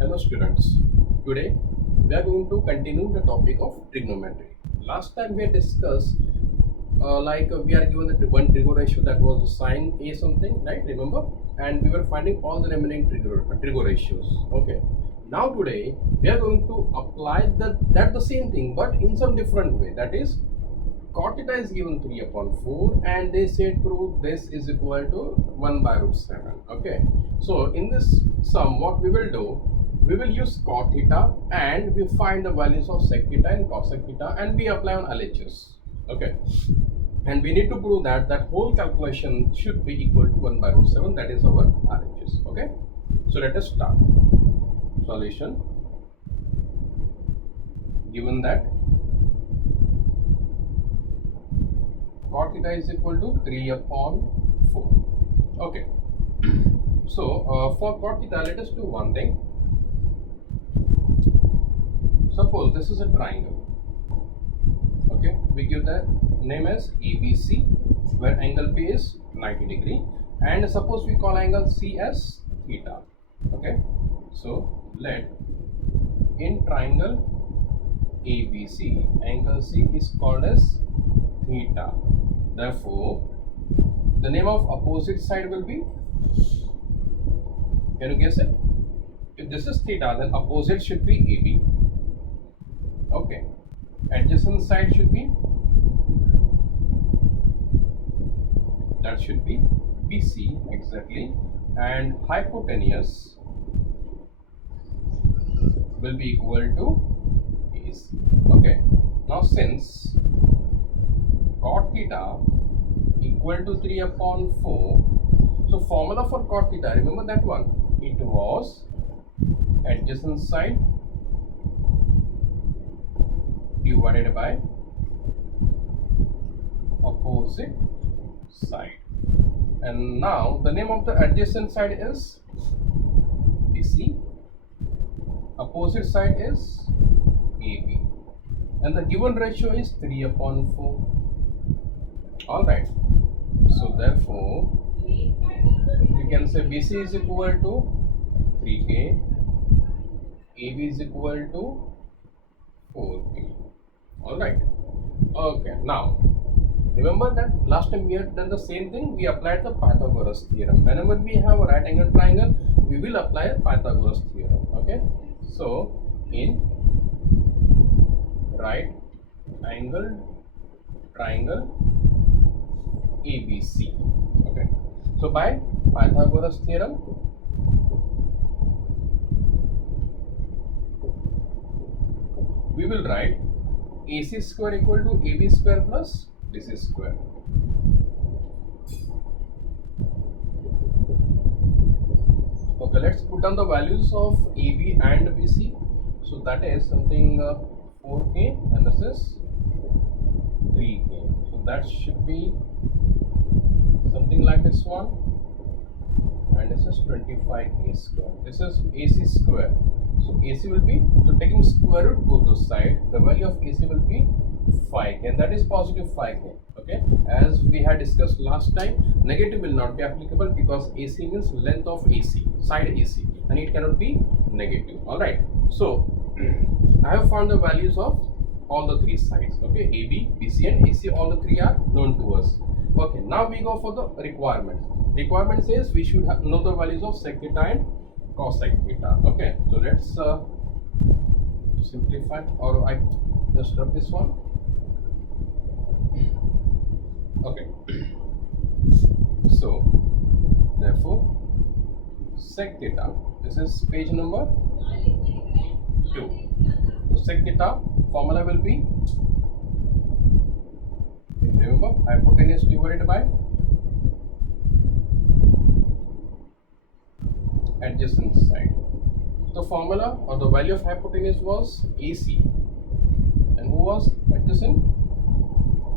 Hello students, today we are going to continue the topic of trigonometry. Last time we had discussed we are given the one trigo ratio that was sine a something, right? Remember? And we were finding all the remaining trigo ratios. Okay. Now today we are going to apply that the same thing but in some different way. That is, cot theta is given 3 upon 4 and they say prove this is equal to 1 by root 7. Okay. So in this sum what we will do, we will use cot theta and we find the values of sec theta and cosec theta and we apply on LHS. Okay. And we need to prove that that whole calculation should be equal to 1 by root 7, that is our RHS. Okay. So let us start. Solution. Given that cot theta is equal to 3 upon 4. Okay. So for cot theta, let us do one thing. Suppose this is a triangle. Okay, we give the name as ABC, where angle P is 90 degree, and suppose we call angle C as theta. Okay, so let in triangle ABC, angle C is called as theta. Therefore, the name of opposite side will be, can you guess it? If this is theta, then opposite should be AB. Okay, adjacent side should be, that should be BC exactly, and hypotenuse will be equal to AC. Okay, now since cot theta equal to 3 upon 4, so formula for cot theta, remember that one, it was adjacent side divided by opposite side, and now the name of the adjacent side is BC, opposite side is AB, and the given ratio is 3 upon 4. Alright, so therefore we can say BC is equal to 3K, AB is equal to 4K. Alright, okay, now remember that last time we had done the same thing, we applied the Pythagoras theorem. Whenever we have a right angle triangle, we will apply a Pythagoras theorem. Okay, so in right angle triangle ABC. Okay, so by Pythagoras theorem, we will write AC square equal to AB square plus BC square. Okay, let's put down the values of AB and BC. So that is something 4K and this is 3K. So that should be something like this one, and this is 25K square. This is AC square. So AC will be, so taking square root both those sides, the value of AC will be 5K, and that is positive 5K. Okay, as we had discussed last time, negative will not be applicable because AC means length of AC, side AC, and it cannot be negative. Alright, so I have found the values of all the three sides. Okay, AB, BC and AC, all the three are known to us. Okay, now we go for the requirement. Requirement says we should know the values of sec theta and cosec theta. Okay, so let's simplify, or I just rub this one. Okay, so therefore sec theta, this is page number 2. So sec theta formula will be, remember, hypotenuse divided by adjacent side. The formula or the value of hypotenuse was AC, and who was adjacent?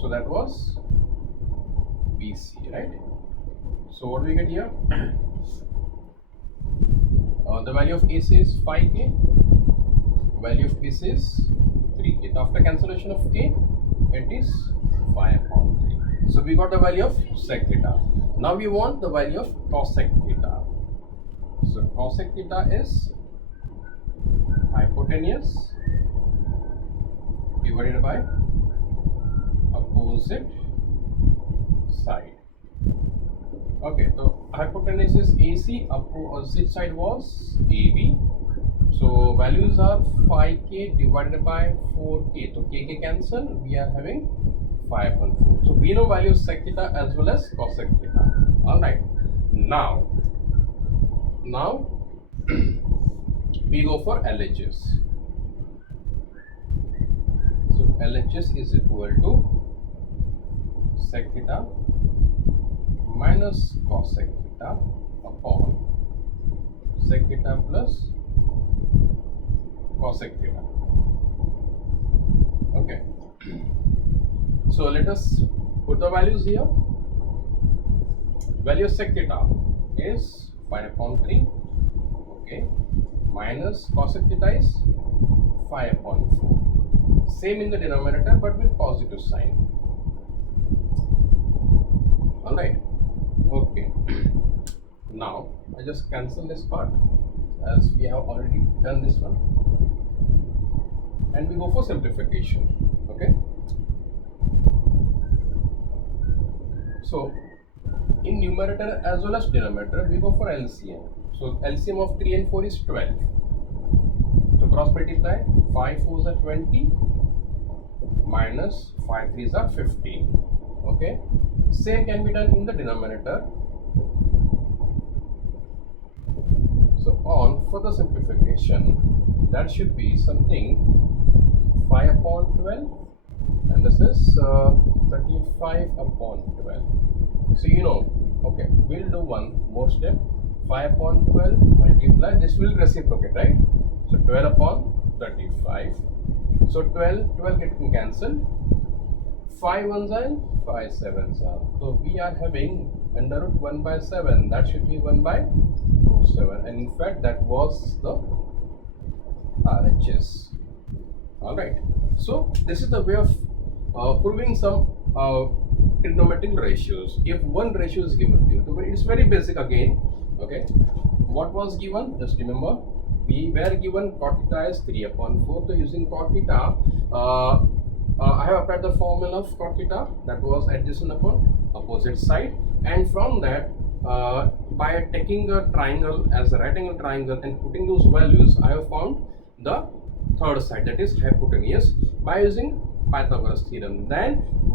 So that was BC, right? So what do we get here? The value of AC is 5K, value of BC is 3K. So after cancellation of K, it is 5 upon 3. So we got the value of sec theta. Now we want the value of cosec theta. So cosec theta is hypotenuse divided by opposite side. Okay, so hypotenuse is AC, opposite side was AB. So values are 5k divided by 4k. So k cancel. We are having 5.4. So we know value of sec theta as well as cosec theta. All right. Now we go for LHS. So LHS is equal to sec theta minus cosec theta upon sec theta plus cosec theta. Okay. So let us put the values here. Value of sec theta is 5/3. Okay. Minus cosec theta is 5/4. Same in the denominator but with positive sign. Alright. Okay. Now I just cancel this part as we have already done this one. And we go for simplification. Okay. So in numerator as well as denominator we go for LCM. So LCM of 3 and 4 is 12. So cross multiply, 5 4s are 20 minus 5 3s are 15. Okay. Same can be done in the denominator. So on further simplification, that should be something 5/12 and this is 35/12. So you know, okay, we'll do one more step. 5/12 multiply, this will reciprocate, right? So 12/35. So 12 getting cancelled. 5 ones and 5 sevens are. So we are having under root 1/7. That should be 1/7. And in fact, that was the RHS. Alright. So this is the way of proving some trigonometric ratios. If one ratio is given to you, so it's very basic again. Okay. What was given? Just remember, we were given cot theta is 3/4. So using cot theta, I have applied the formula of cot theta, that was adjacent upon opposite side, and from that by taking a triangle as a right angle triangle and putting those values, I have found the third side, that is hypotenuse, by using Pythagoras theorem. Then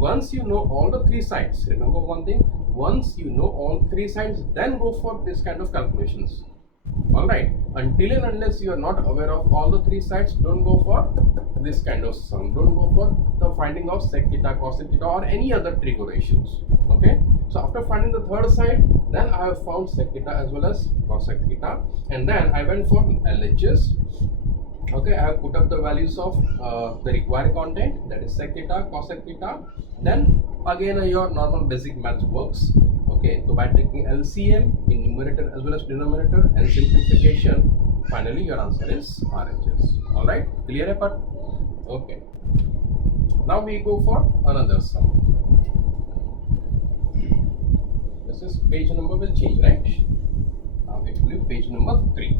once you know all the three sides, remember one thing, once you know all three sides, then go for this kind of calculations. Alright, until and unless you are not aware of all the three sides, don't go for this kind of sum. Don't go for the finding of sec theta, cosec theta or any other trig ratios. Okay, so after finding the third side, then I have found sec theta as well as cosec theta, and then I went for LHS. Okay, I have put up the values of the required content, that is sec theta, cosec theta. Then again your normal basic math works. Okay, so by taking LCM in numerator as well as denominator and simplification, finally your answer is RHS. Alright, clear apart? Okay. Now we go for another sum. This is page number will change, right? Now it will be page number 3.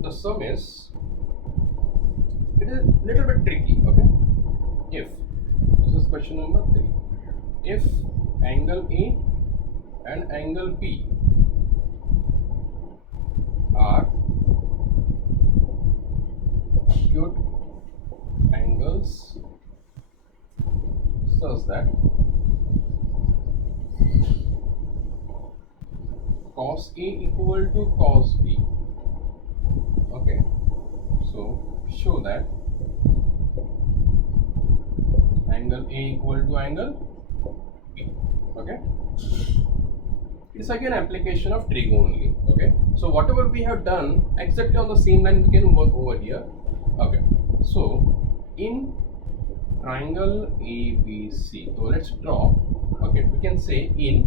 The sum is, it is little bit tricky. Okay, if this is question number 3, if angle A and angle B are acute angles such that cos A equal to cos B. Okay, so show that angle A equal to angle B. Okay, it's again application of trig only. Okay, so whatever we have done exactly on the same line we can work over here. Okay, so in triangle ABC, so let's draw. Okay, we can say in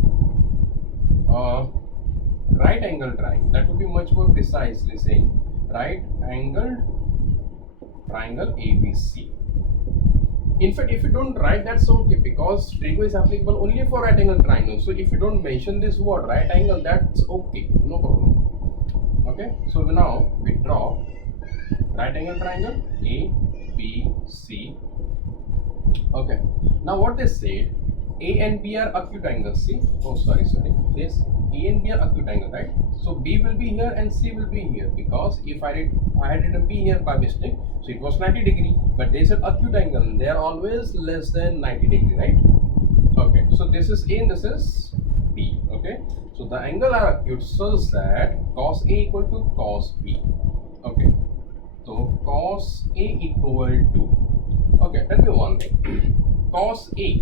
right angle triangle, that would be much more precisely saying right angled triangle ABC. In fact, if you don't write, that's okay, because trigo is applicable only for right angle triangle. So if you don't mention this word right angle, that's okay, no problem. Okay, so now we draw right angle triangle A, B, C. Okay, now what they said, A and B are acute angles. See, oh sorry, this A and B are acute angle, right? So B will be here and C will be here, because if I had written B here by mistake, so it was 90 degree, but they said acute angle, they are always less than 90 degree, right? Okay, so this is A and this is B. Okay, so the angle are acute such that cos A equal to cos B. Okay, so cos A equal to, okay, tell me one thing. Cos A,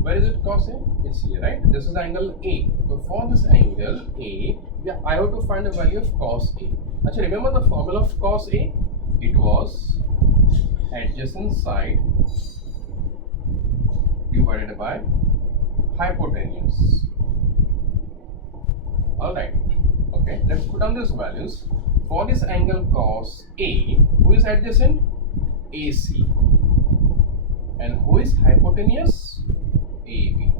where is it? Cos A? It's here, right? This is angle A. So for this angle A, I have to find the value of cos A. Actually, remember the formula of cos A? It was adjacent side divided by hypotenuse. Alright. Okay, let's put down these values. For this angle cos A, who is adjacent? AC. And who is hypotenuse? AB.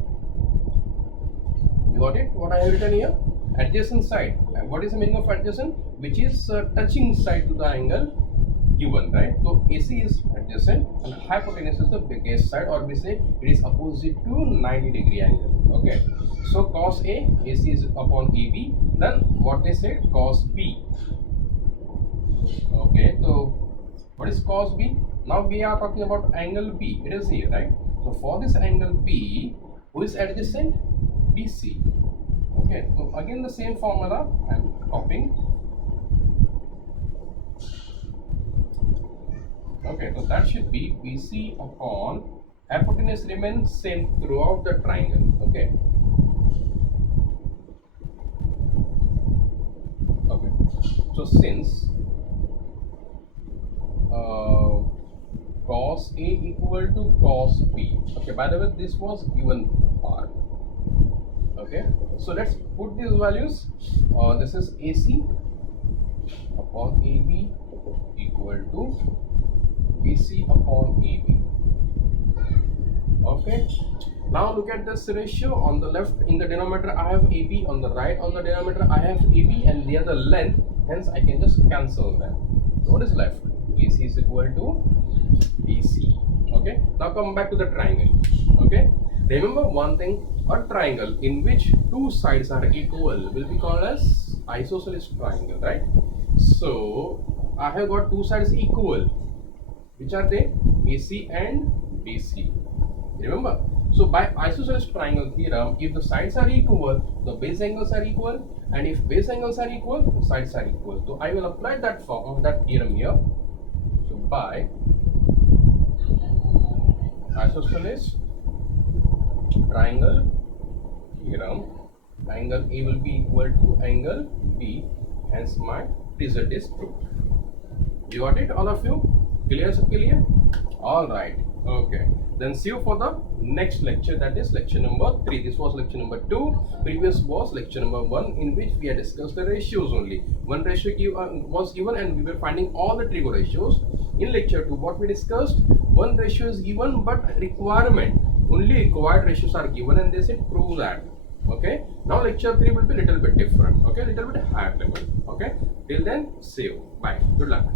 You got it? What I have written here? Adjacent side. And what is the meaning of adjacent? Which is touching side to the angle given, right? So AC is adjacent and hypotenuse is the biggest side, or we say it is opposite to 90 degree angle. Okay. So cos A, AC is upon AB. Then what they said? Cos B. Okay. So what is cos B? Now we are talking about angle B. It is here, right? So for this angle B, who is adjacent? BC. Okay, so again the same formula I am copying. Okay, so that should be BC upon hypotenuse remains same throughout the triangle. Okay. Okay. So since cos A equal to cos B. Okay, by the way, this was given part. Okay, so let's put these values. This is AC upon AB equal to BC upon AB. Okay, now look at this ratio. On the left in the denominator I have AB, on the right on the denominator I have AB, and they are the length, hence I can just cancel them. So what is left? AC is equal to BC. Okay, now come back to the triangle. Okay, remember one thing, a triangle in which two sides are equal will be called as isosceles triangle, right? So I have got two sides equal. Which are they? AC and BC. Remember, so by isosceles triangle theorem, if the sides are equal, the base angles are equal, and if base angles are equal, the sides are equal. So I will apply that form, that theorem here. So by isosceles triangle theorem, angle A will be equal to angle B, hence my result is proved. You got it, all of you? Clear? Clear? All right. Okay. Then see you for the next lecture, that is lecture number 3. This was lecture number 2. Previous was lecture number 1, in which we had discussed the ratios only. One ratio was given and we were finding all the trigo ratios. In lecture 2, what we discussed, one ratio is given but requirement, only required ratios are given, and they said prove that. Okay. Now lecture 3 will be little bit different. Okay, little bit higher level. Okay. Till then, see you. Bye. Good luck.